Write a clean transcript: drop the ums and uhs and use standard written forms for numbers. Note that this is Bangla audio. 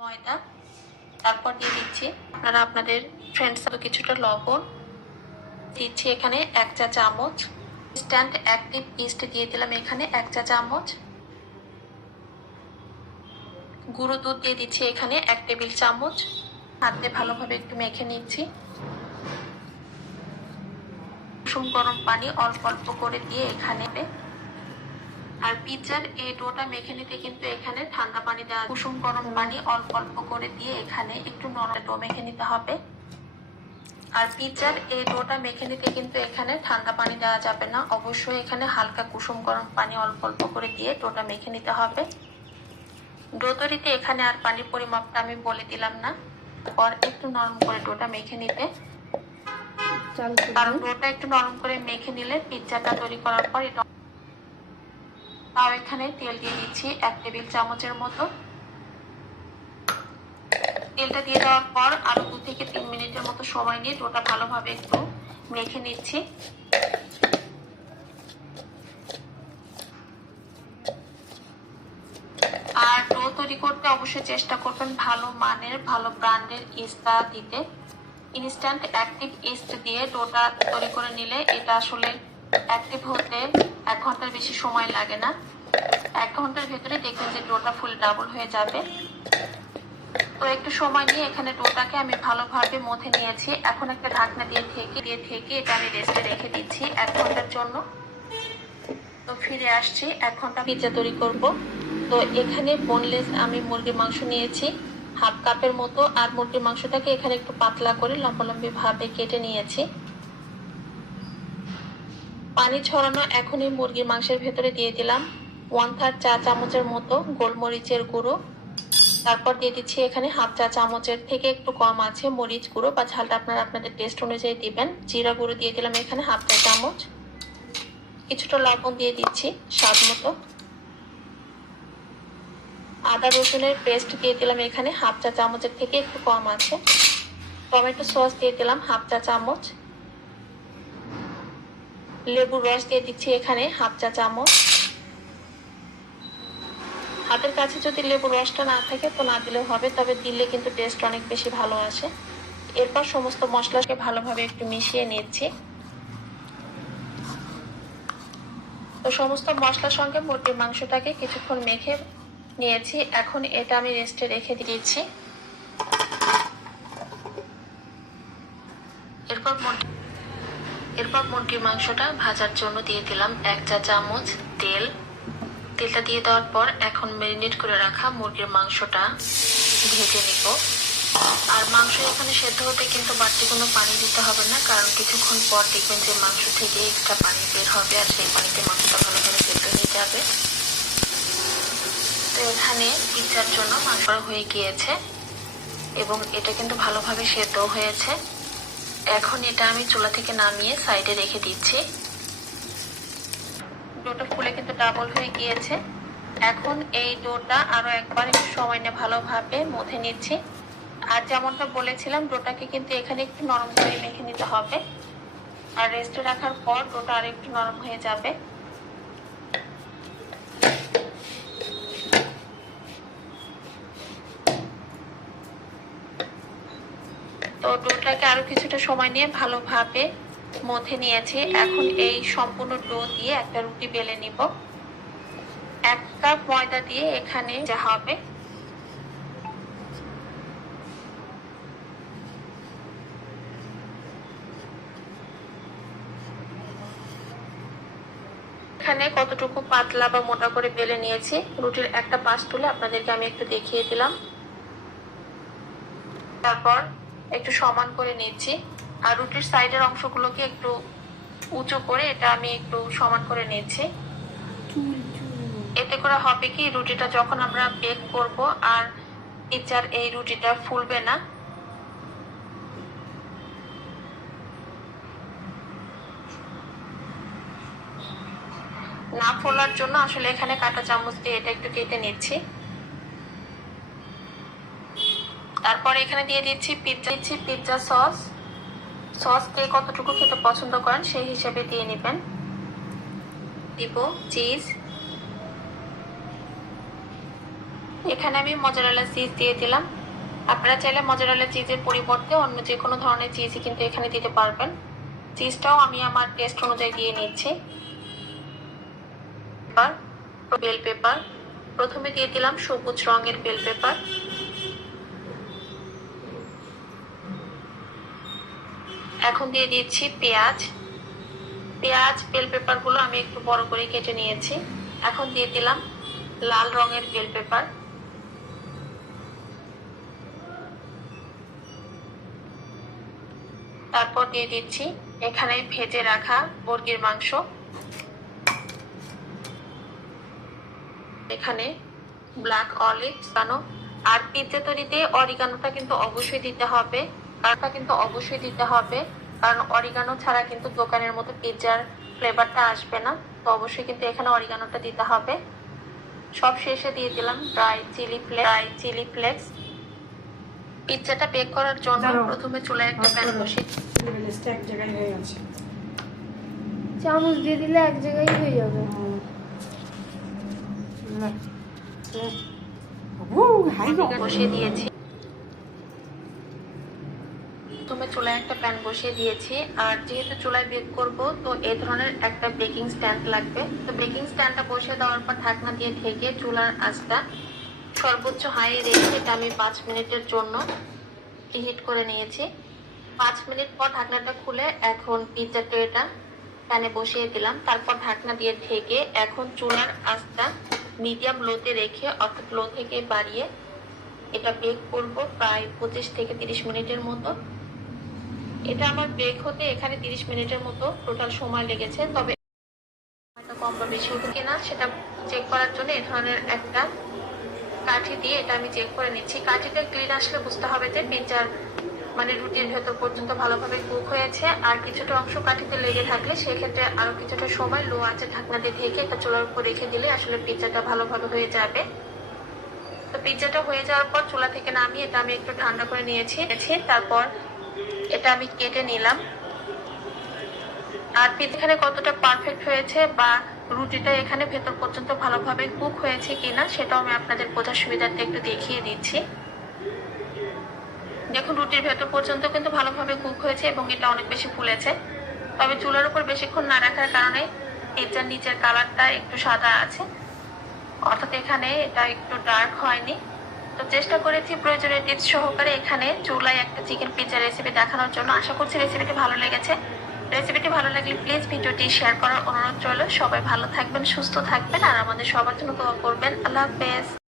ময়দা, তারপর দিয়ে দিচ্ছি আপনারা আপনাদের ফ্রেন্ডস কিছুটা লবণ দিচ্ছি এখানে 1 চা চামচ, ইনস্ট্যান্ট অ্যাক্টিভ ইস্ট দিয়ে দিলাম এখানে 1 চা চামচ, গুঁড়ো দুধ দিয়ে দিচ্ছি এখানে 1 টেবিল চামচ। হাতে ভালোভাবে একটু মেখে নিচ্ছি। কুসুম গরম পানি অল্প অল্প করে দিয়ে এখানে, আর পিৎজার এই ডোটা মেখে নিতে কিন্তু এখানে ঠান্ডা পানি দেওয়া, কুসুম গরম পানি অল্প অল্প করে দিয়ে এখানে একটু নরম ডো মেখে নিতে হবে। আর পিৎজার এই ডোটা মেখে নিতে কিন্তু এখানে ঠান্ডা পানি দেওয়া যাবে না, অবশ্যই এখানে হালকা কুসুম গরম পানি অল্প অল্প করে দিয়ে ডোটা মেখে নিতে হবে। ডো তৈরিতে এখানে আর পানির পরিমাপটা আমি বলে দিলাম না। পর একটু নরম করে ডোটা মেখে নিতে, কারণ ডোটা একটু নরম করে মেখে নিলে পিৎজাটা তৈরি করার পর এটা। তাও এখানে তেল দিয়ে দিচ্ছি 1 টেবিল চামচের মতো। তেলটা দিয়ে দেওয়ার পর আরো 2 থেকে 3 মিনিটের মতো সময় নিয়ে ডোটা ভালোভাবে একটু মেখে নিচ্ছি। আর ডো তৈরি করতে অবশ্যই চেষ্টা করবেন ভালো মানের, ভালো ব্র্যান্ডের ইস্টটা দিতে। ইনস্ট্যান্ট অ্যাক্টিভ ইস্ট দিয়ে ডোটা তৈরি করে নিলে এটা আসলে অ্যাক্টিভ হতে 1 ঘন্টার বেশি সময় লাগে না। 1 ঘন্টার ভেতরে দেখবেন যে ডোটা ফুল ডাবল হয়ে যাবে। তো একটু সময় নিয়ে এখানে ডোটাকে আমি ভালোভাবে মথে নিয়েছি। এখন একটা ঢাকনা দিয়ে থেকে এটা আমি রেস্টে রেখে দিচ্ছি 1 ঘন্টার জন্য। তো ফিরে আসছি, 1 ঘন্টা পিৎজা তৈরি করব। তো এখানে বোনলেস আমি মুরগির মাংস নিয়েছি 1/2 কাপের মতো, আর মুরগির মাংসটাকে এখানে একটু পাতলা করে লম্বালম্বি ভাবে কেটে নিয়েছি। পানি ছড়ানো এখনই মুরগির মাংসের ভেতরে দিয়ে দিলাম 1/3 চা চামচের মতো গোলমরিচের গুঁড়ো। তারপর দিয়ে দিচ্ছি এখানে 1/2 চা চামচের থেকে একটু কম আছে মরিচ গুঁড়ো, বা ঝালটা আপনারা আপনাদের টেস্ট অনুযায়ী দিবেন। জিরা গুঁড়ো দিয়ে দিলাম এখানে 1/2 চা চামচ। কিছুটা লবণ দিয়ে দিচ্ছি স্বাদ মতো। আদা রসুনের পেস্ট দিয়ে দিলাম এখানে 1/2 চা চামচের থেকে একটু কম আছে। টমেটো সস দিয়ে দিলাম 1/2 চা চামচ। লেবুর রস দিয়ে দিচ্ছি এখানে 1/2 চা চামচ। হাতের কাছে যদি লেবুর রসটা না থাকে তো না দিলেও হবে, তবে দিলে কিন্তু টেস্ট অনেক বেশি ভালো আসে। এরপর সমস্ত মশলাকে ভালোভাবে একটু মিশিয়ে নিচ্ছি। তো সমস্ত মশলার সঙ্গে মুরগির মাংসটাকে কিছুক্ষণ মেখে নিয়েছি। এখন এটা আমি রেস্টে রেখে দিয়েছি। এরপর মুরগির মাংসটা ভাজার জন্য দিয়ে দিলাম 1 চা চামচ তেল। তেলটা দিয়ে দেওয়ার পর এখন ম্যারিনেট করে রাখা মুরগির মাংসটা ভেজে নিব। আর মাংস এখানে সেদ্ধ হতে কিন্তু বাড়তি কোনো পানি দিতে হবে না, কারণ কিছুক্ষণ পর দেখবেন যে মাংস থেকে এক্সট্রা পানি বের হবে, আর সেই পানিতে মাংসটা ভালোভাবে সেদ্ধ হয়ে যাবে। তো এখানে পিৎজার জন্য মাংস হয়ে গিয়েছে এবং এটা কিন্তু ভালোভাবে সেদ্ধ হয়েছে। এখন এটা আমি চুলা থেকে নামিয়ে সাইডে রেখে দিচ্ছি। ডোটা ফুলে কিন্তু ডাবল হয়ে গিয়েছে। এখন এই ডোটা আরো একবার একটু সময় নিয়ে ভালোভাবে মথে নিচ্ছি। আর যেমনটা বলেছিলাম ডোটাকে কিন্তু এখানে একটু নরম করে মেখে নিতে হবে, আর রেস্টে রাখার পর ডোটা আর একটু নরম হয়ে যাবে। তো ডোটাকে আরো কিছুটা সময় নিয়ে ভালোভাবে মথে নিয়েছি। এখন এই সম্পূর্ণ ডো দিয়ে একটা রুটি বেলে নিব। 1 কাপ ময়দা দিয়ে এখানে যা হবে, এখানে কতটুকু পাতলা বা মোটা করে বেলে নিয়েছি। রুটির একটা পাশ তুলে আপনাদেরকে আমি একটু দেখিয়ে দিলাম। তারপর একটু সমান করে নিচ্ছি, আর রুটির সাইডের অংশগুলোকে একটু উঁচু করে এটা আমি একটু সমান করে নিচ্ছি। এতে করে হবে কি, রুটিটা যখন আমরা বেক করব আর পিৎজার এই রুটিটা ফুলবে না। না ফোলার জন্য আসলে এখানে কাঁটা চামচ দিয়ে এটা একটু কেটে নিচ্ছি। তারপর এখানে দিয়ে দিচ্ছি পিৎজা সস। সস কে কতটুকু খেতে পছন্দ করেন সেই হিসেবে দিয়ে নেবেন। দিব চিজ, এখানে আমি মজারেলা চিজ দিয়ে দিলাম। আপনারা চাইলে মজারেলা চিজের পরিবর্তে অন্য যে কোনো ধরনের চিজই কিন্তু এখানে দিতে পারবেন। চিজটাও আমি আমার টেস্ট অনুযায়ী দিয়ে নিচ্ছি। বেল পেপার, প্রথমে দিয়ে দিলাম সবুজ রঙের বেল পেপার। এখন দিয়ে দিচ্ছি পেঁয়াজ। বেল পেপার গুলো আমি একটু বড় করে কেটে নিয়েছি। এখন দিয়ে দিলাম লাল রঙের বেল পেপার। তারপর দিয়ে দিচ্ছি এখানে ভেজে রাখা মুরগির মাংস। এখানে ব্ল্যাক অলিভ বানো। আর পিৎজা তৈরিতে অরিগানোটা কিন্তু অবশ্যই দিতে হবে, কারণ অরিগানো ছাড়া কিন্তু দোকানের মতো পিৎজার ফ্লেভারটা আসবে না। তো অবশ্যই কিন্তু এখানে অরিগানোটা দিতে হবে। সব শেষে দিয়ে দিলাম ড্রাই চিলি ফ্লেক্স। পিৎজাটা বেক করার জন্য প্রথমে চুলায় একটা প্যান বসিয়ে এক জায়গায় হয়ে গেছে, চামচ দিয়ে দিলে এক জায়গায় হয়ে যাবে। বসিয়ে দিয়েছি। প্রথমে চুলায় একটা প্যান বসিয়ে দিয়েছি। আর যেহেতু চুলায় বেক করব, তো এই ধরনের একটা বেকিং স্ট্যান্ড লাগবে। তো বেকিং স্ট্যান্ডটা বসিয়ে দেওয়ার পর ঢাকনা দিয়ে ঢেকে চুলার আঁচটা সর্বোচ্চ হাই রেখে এটা আমি 5 মিনিটের জন্য হিট করে নিয়েছি। 5 মিনিট পর ঢাকনাটা খুলে এখন পিৎজা ট্রেটা প্যানে বসিয়ে দিলাম। তারপর ঢাকনা দিয়ে ঢেকে এখন চুলার আঁচটা মিডিয়াম লোতে রেখে, অর্থাৎ লো থেকে বাড়িয়ে এটা বেক করব প্রায় 25 থেকে 30 মিনিটের মতো। এটা আমার বেক হতে এখানে 30 মিনিটের মতো টোটাল সময় লেগেছে। তবে কম বা বেশি হতো কিনা সেটা চেক করার জন্য এই ধরনের একটা কাঠি দিয়ে এটা আমি চেক করে নিচ্ছি। কাঠিতে ক্লিন আসলে বুঝতে হবে যে পিৎজার মানে রুটির ভেতর পর্যন্ত ভালোভাবে কুক হয়েছে। আর কিছুটা অংশ কাঠিতে লেগে থাকলে সেক্ষেত্রে আরো কিছুটা সময় লো আঁচে ঢাকনা দিয়ে ঢেকে এটা চুলার উপর রেখে দিলে আসলে পিৎজাটা ভালোভাবে হয়ে যাবে। তো পিৎজাটা হয়ে যাওয়ার পর চুলা থেকে নামিয়ে এটা আমি একটু ঠান্ডা করে নিয়েছি। তারপর এটা আমি কেটে নিলাম। আর পিৎজা এখানে কতটা পারফেক্ট হয়েছে বা রুটিটা এখানে ভেতর পর্যন্ত ভালোভাবে কুক হয়েছে কিনা সেটাও আমি আপনাদের বোঝার সুবিধার্থে একটু দেখিয়ে দিচ্ছি। দেখুন রুটির ভেতর পর্যন্ত কিন্তু ভালোভাবে কুক হয়েছে এবং এটা অনেক বেশি ফুলেছে। তবে চুলার উপর বেশিক্ষণ না রাখার কারণে পিৎজার নিচের কালারটা একটু সাদা আছে, অর্থাৎ এখানে এটা একটু ডার্ক হয়নি। তো চেষ্টা করেছি প্রয়োজনীয় টিপস সহকারে এখানে চুলায় একটা চিকেন পিৎজা রেসিপি দেখানোর জন্য। আশা করছি রেসিপিটি ভালো লেগেছে। রেসিপিটি ভালো লাগলে প্লিজ ভিডিওটি শেয়ার করার অনুরোধ রইল। সবাই ভালো থাকবেন, সুস্থ থাকবেন আর আমাদের সবার জন্য দোয়া করবেন। আল্লাহ হাফেজ।